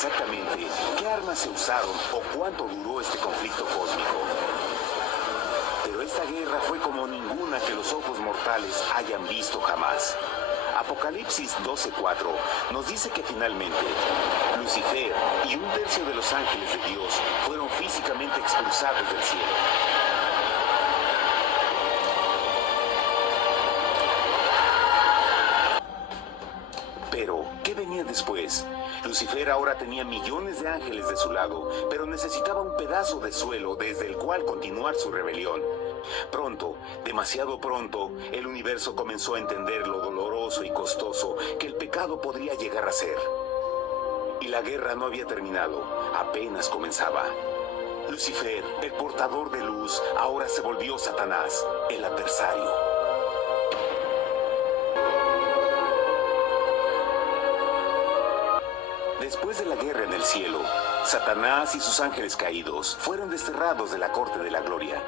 exactamente qué armas se usaron o cuánto duró este conflicto cósmico. Pero esta guerra fue como ninguna que los ojos mortales hayan visto jamás. Apocalipsis 12:4 nos dice que finalmente Lucifer y un tercio de los ángeles de Dios fueron físicamente expulsados del cielo. Pero, ¿qué venía después? Lucifer ahora tenía millones de ángeles de su lado, pero necesitaba un pedazo de suelo desde el cual continuar su rebelión. Pronto, demasiado pronto, el universo comenzó a entender lo doloroso y costoso que el pecado podría llegar a ser. Y la guerra no había terminado, apenas comenzaba. Lucifer, el portador de luz, ahora se volvió Satanás, el adversario. Después de la guerra en el cielo, Satanás y sus ángeles caídos fueron desterrados de la corte de la gloria.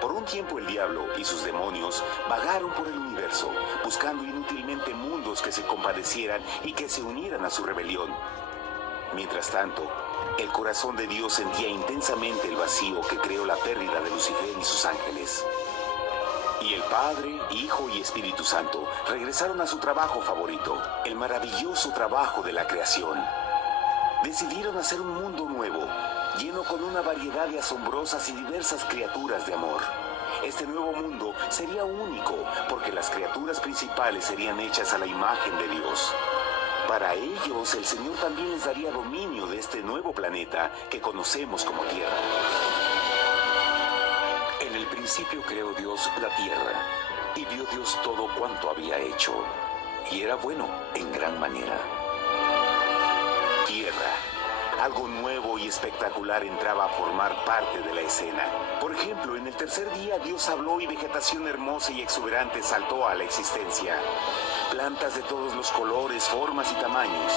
Por un tiempo el diablo y sus demonios vagaron por el universo, buscando inútilmente mundos que se compadecieran y que se unieran a su rebelión. Mientras tanto, el corazón de Dios sentía intensamente el vacío que creó la pérdida de Lucifer y sus ángeles. Y el Padre, Hijo y Espíritu Santo regresaron a su trabajo favorito, el maravilloso trabajo de la creación. Decidieron hacer un mundo nuevo, lleno con una variedad de asombrosas y diversas criaturas de amor. Este nuevo mundo sería único, porque las criaturas principales serían hechas a la imagen de Dios. Para ellos, el Señor también les daría dominio de este nuevo planeta que conocemos como Tierra. En el principio creó Dios la tierra, y vio Dios todo cuanto había hecho, y era bueno en gran manera. Tierra. Algo nuevo y espectacular entraba a formar parte de la escena. Por ejemplo, en el tercer día Dios habló y vegetación hermosa y exuberante saltó a la existencia. Plantas de todos los colores, formas y tamaños.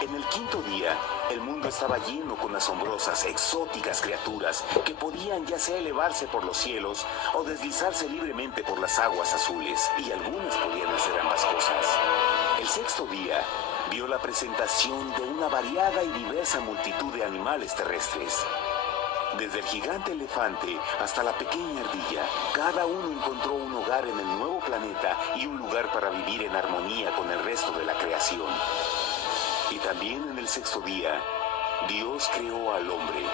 En el quinto día, el mundo estaba lleno con asombrosas, exóticas criaturas que podían ya sea elevarse por los cielos o deslizarse libremente por las aguas azules, y algunas podían hacer ambas cosas. El sexto día vio la presentación de una variada y diversa multitud de animales terrestres. Desde el gigante elefante hasta la pequeña ardilla, cada uno encontró un hogar en el nuevo planeta y un lugar para vivir en armonía con el resto de la creación. Y también en el sexto día, Dios creó al hombre.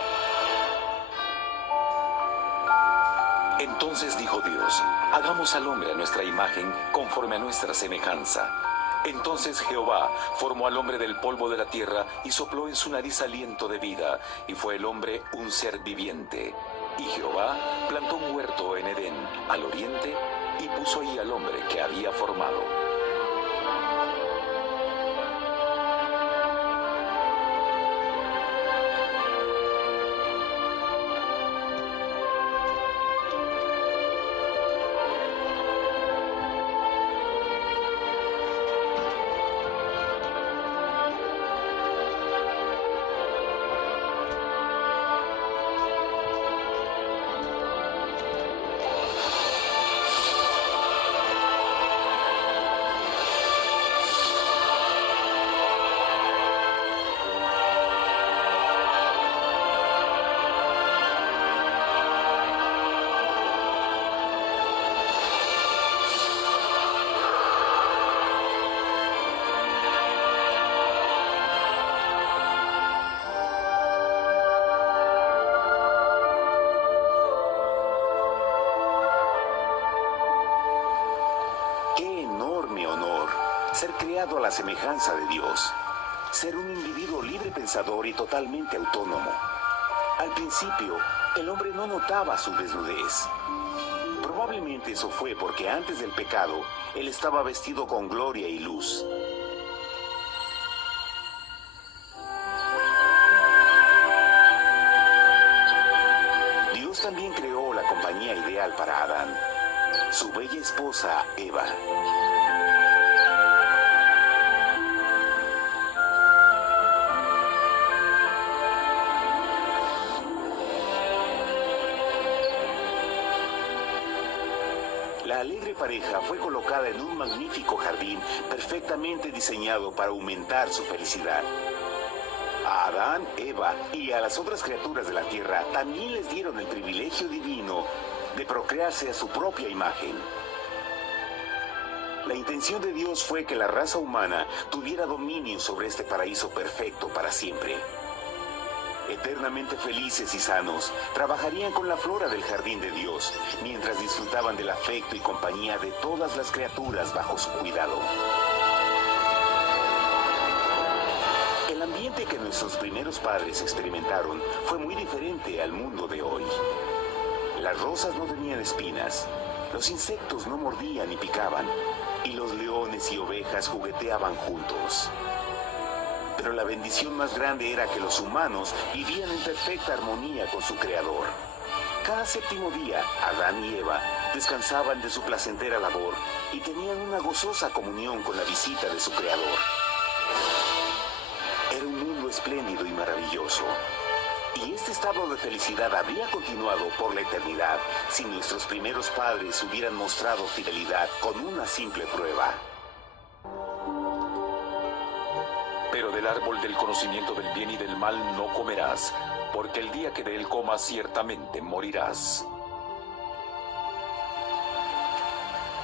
Entonces dijo Dios: hagamos al hombre a nuestra imagen, conforme a nuestra semejanza. Entonces Jehová formó al hombre del polvo de la tierra y sopló en su nariz aliento de vida, y fue el hombre un ser viviente. Y Jehová plantó un huerto en Edén, al oriente, y puso ahí al hombre que había formado. Ser creado a la semejanza de Dios. Ser un individuo libre pensador y totalmente autónomo. Al principio, el hombre no notaba su desnudez. Probablemente eso fue porque antes del pecado, él estaba vestido con gloria y luz. Dios también creó la compañía ideal para Adán, su bella esposa Eva. La alegre pareja fue colocada en un magnífico jardín perfectamente diseñado para aumentar su felicidad. A Adán, Eva y a las otras criaturas de la tierra también les dieron el privilegio divino de procrearse a su propia imagen. La intención de Dios fue que la raza humana tuviera dominio sobre este paraíso perfecto para siempre. Eternamente felices y sanos, trabajarían con la flora del jardín de Dios, mientras disfrutaban del afecto y compañía de todas las criaturas bajo su cuidado. El ambiente que nuestros primeros padres experimentaron fue muy diferente al mundo de hoy. Las rosas no tenían espinas, los insectos no mordían ni picaban, y los leones y ovejas jugueteaban juntos. Pero la bendición más grande era que los humanos vivían en perfecta armonía con su Creador. Cada séptimo día, Adán y Eva descansaban de su placentera labor y tenían una gozosa comunión con la visita de su Creador. Era un mundo espléndido y maravilloso. Y este estado de felicidad habría continuado por la eternidad si nuestros primeros padres hubieran mostrado fidelidad con una simple prueba. Pero del árbol del conocimiento del bien y del mal no comerás, porque el día que de él comas ciertamente morirás.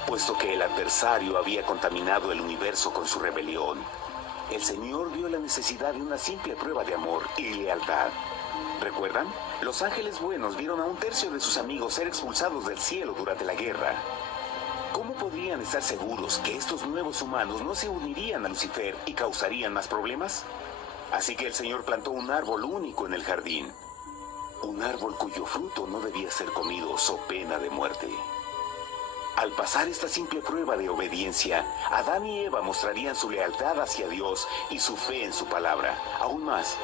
Puesto que el adversario había contaminado el universo con su rebelión, el Señor vio la necesidad de una simple prueba de amor y lealtad. ¿Recuerdan? Los ángeles buenos vieron a un tercio de sus amigos ser expulsados del cielo durante la guerra. ¿Cómo podrían estar seguros que estos nuevos humanos no se unirían a Lucifer y causarían más problemas? Así que el Señor plantó un árbol único en el jardín. Un árbol cuyo fruto no debía ser comido so pena de muerte. Al pasar esta simple prueba de obediencia, Adán y Eva mostrarían su lealtad hacia Dios y su fe en su palabra. Aún más,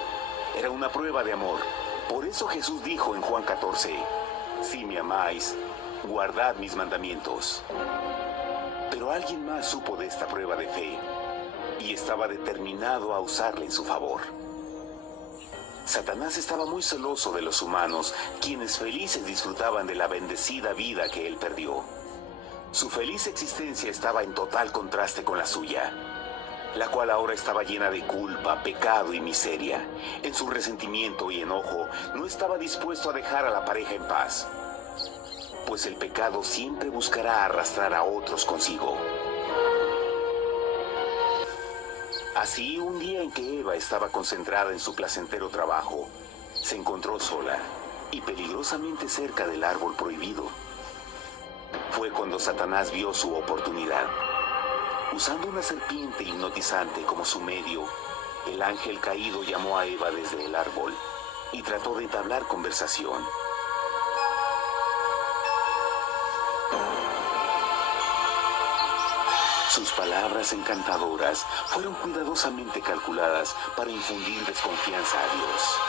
era una prueba de amor. Por eso Jesús dijo en Juan 14, «Si me amáis, guardad mis mandamientos». Pero alguien más supo de esta prueba de fe y estaba determinado a usarla en su favor. Satanás estaba muy celoso de los humanos, quienes felices disfrutaban de la bendecida vida que él perdió. Su feliz existencia estaba en total contraste con la suya, la cual ahora estaba llena de culpa, pecado y miseria. En su resentimiento y enojo, no estaba dispuesto a dejar a la pareja en paz, pues el pecado siempre buscará arrastrar a otros consigo. Así, un día en que Eva estaba concentrada en su placentero trabajo, se encontró sola y peligrosamente cerca del árbol prohibido. Fue cuando Satanás vio su oportunidad. Usando una serpiente hipnotizante como su medio, el ángel caído llamó a Eva desde el árbol y trató de entablar conversación. Sus palabras encantadoras fueron cuidadosamente calculadas para infundir desconfianza a Dios.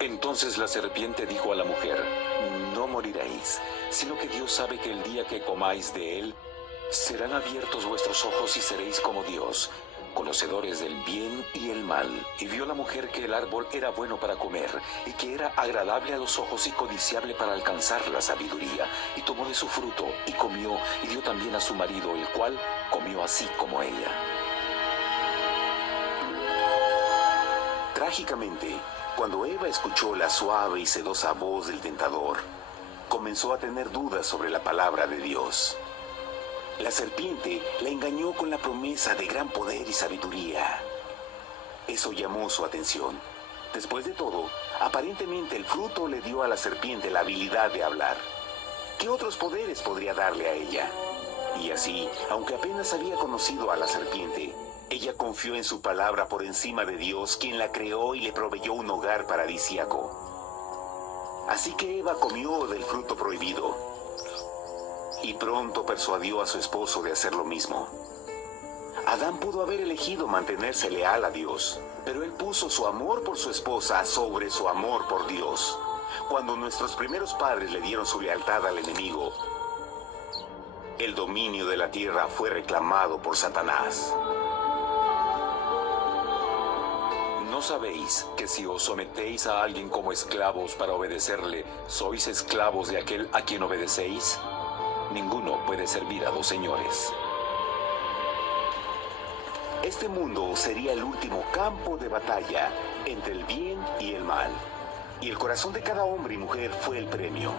Entonces la serpiente dijo a la mujer, «No moriréis, sino que Dios sabe que el día que comáis de él, serán abiertos vuestros ojos y seréis como Dios, conocedores del bien y el mal». Y vio la mujer que el árbol era bueno para comer, y que era agradable a los ojos y codiciable para alcanzar la sabiduría. Y tomó de su fruto, y comió, y dio también a su marido, el cual comió así como ella. Trágicamente, cuando Eva escuchó la suave y sedosa voz del tentador, comenzó a tener dudas sobre la palabra de Dios. La serpiente la engañó con la promesa de gran poder y sabiduría. Eso llamó su atención. Después de todo, aparentemente el fruto le dio a la serpiente la habilidad de hablar. ¿Qué otros poderes podría darle a ella? Y así, aunque apenas había conocido a la serpiente, ella confió en su palabra por encima de Dios, quien la creó y le proveyó un hogar paradisíaco. Así que Eva comió del fruto prohibido y pronto persuadió a su esposo de hacer lo mismo. Adán pudo haber elegido mantenerse leal a Dios, pero él puso su amor por su esposa sobre su amor por Dios. Cuando nuestros primeros padres le dieron su lealtad al enemigo, el dominio de la tierra fue reclamado por Satanás. ¿No sabéis que si os sometéis a alguien como esclavos para obedecerle, sois esclavos de aquel a quien obedecéis? Ninguno puede servir a dos señores. Este mundo sería el último campo de batalla entre el bien y el mal. Y el corazón de cada hombre y mujer fue el premio.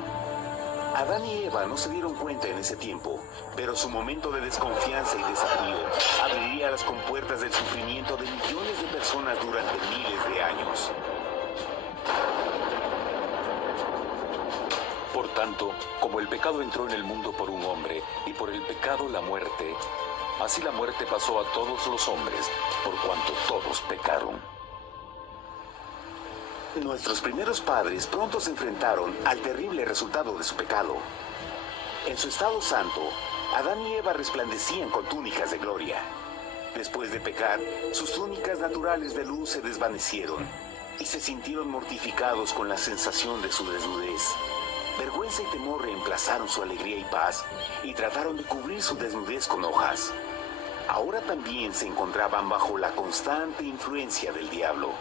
Adán y Eva no se dieron cuenta en ese tiempo, pero su momento de desconfianza y desafío abriría las compuertas del sufrimiento de millones de personas durante miles de años. Por tanto, como el pecado entró en el mundo por un hombre, y por el pecado la muerte, así la muerte pasó a todos los hombres, por cuanto todos pecaron. Nuestros primeros padres pronto se enfrentaron al terrible resultado de su pecado. En su estado santo, Adán y Eva resplandecían con túnicas de gloria. Después de pecar, sus túnicas naturales de luz se desvanecieron y se sintieron mortificados con la sensación de su desnudez. Vergüenza y temor reemplazaron su alegría y paz y trataron de cubrir su desnudez con hojas. Ahora también se encontraban bajo la constante influencia del diablo.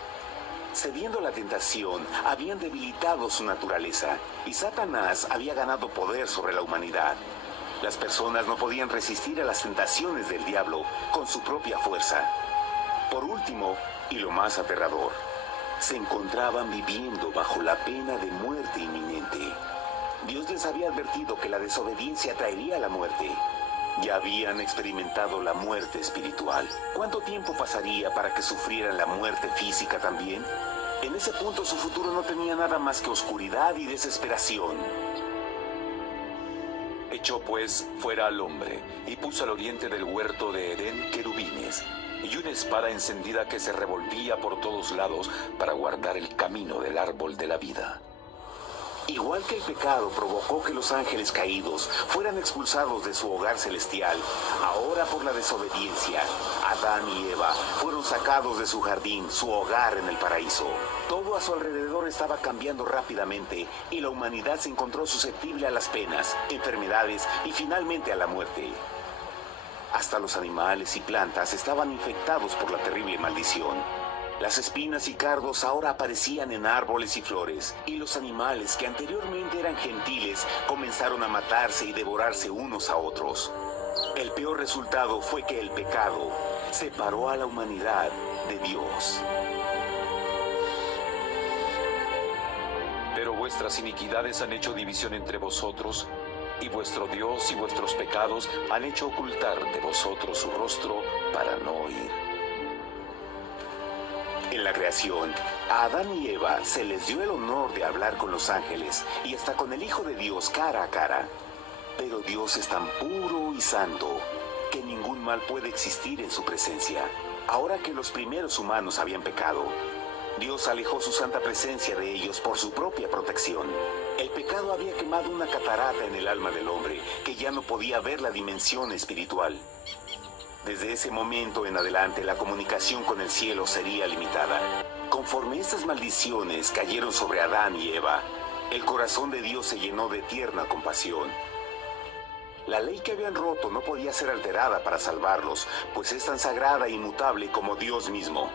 Cediendo a la tentación, habían debilitado su naturaleza y Satanás había ganado poder sobre la humanidad. Las personas no podían resistir a las tentaciones del diablo con su propia fuerza. Por último, y lo más aterrador, se encontraban viviendo bajo la pena de muerte inminente. Dios les había advertido que la desobediencia traería la muerte. Ya habían experimentado la muerte espiritual. ¿Cuánto tiempo pasaría para que sufrieran la muerte física también? En ese punto su futuro no tenía nada más que oscuridad y desesperación. Echó pues fuera al hombre, y puso al oriente del huerto de Edén querubines, y una espada encendida que se revolvía por todos lados para guardar el camino del árbol de la vida. Igual que el pecado provocó que los ángeles caídos fueran expulsados de su hogar celestial, ahora por la desobediencia, Adán y Eva fueron sacados de su jardín, su hogar en el paraíso. Todo a su alrededor estaba cambiando rápidamente y la humanidad se encontró susceptible a las penas, enfermedades y finalmente a la muerte. Hasta los animales y plantas estaban infectados por la terrible maldición. Las espinas y cardos ahora aparecían en árboles y flores, y los animales que anteriormente eran gentiles comenzaron a matarse y devorarse unos a otros. El peor resultado fue que el pecado separó a la humanidad de Dios. Pero vuestras iniquidades han hecho división entre vosotros, y vuestro Dios y vuestros pecados han hecho ocultar de vosotros su rostro para no oír. En la creación, a Adán y Eva se les dio el honor de hablar con los ángeles y hasta con el Hijo de Dios cara a cara. Pero Dios es tan puro y santo que ningún mal puede existir en su presencia. Ahora que los primeros humanos habían pecado, Dios alejó su santa presencia de ellos por su propia protección. El pecado había quemado una catarata en el alma del hombre que ya no podía ver la dimensión espiritual. Desde ese momento en adelante la comunicación con el cielo sería limitada. Conforme estas maldiciones cayeron sobre Adán y Eva, el corazón de Dios se llenó de tierna compasión. La ley que habían roto no podía ser alterada para salvarlos, pues es tan sagrada e inmutable como Dios mismo.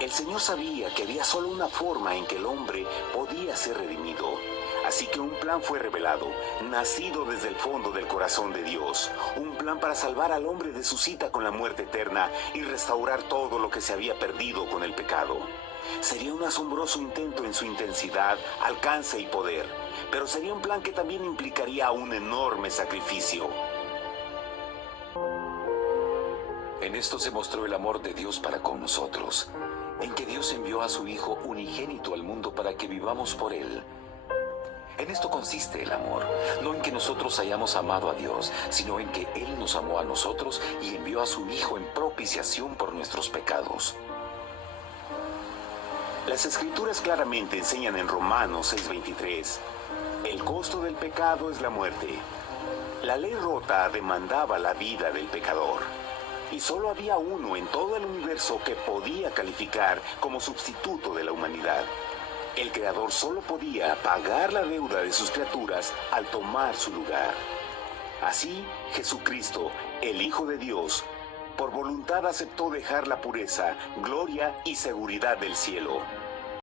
El Señor sabía que había solo una forma en que el hombre podía ser redimido. Así que un plan fue revelado, nacido desde el fondo del corazón de Dios. Un plan para salvar al hombre de su cita con la muerte eterna y restaurar todo lo que se había perdido con el pecado. Sería un asombroso intento en su intensidad, alcance y poder, pero sería un plan que también implicaría un enorme sacrificio. En esto se mostró el amor de Dios para con nosotros, en que Dios envió a su Hijo unigénito al mundo para que vivamos por Él. En esto consiste el amor, no en que nosotros hayamos amado a Dios, sino en que Él nos amó a nosotros y envió a su Hijo en propiciación por nuestros pecados. Las Escrituras claramente enseñan en Romanos 6:23, el costo del pecado es la muerte. La ley rota demandaba la vida del pecador, y solo había uno en todo el universo que podía calificar como sustituto de la humanidad. El Creador solo podía pagar la deuda de sus criaturas al tomar su lugar. Así, Jesucristo, el Hijo de Dios, por voluntad aceptó dejar la pureza, gloria y seguridad del cielo.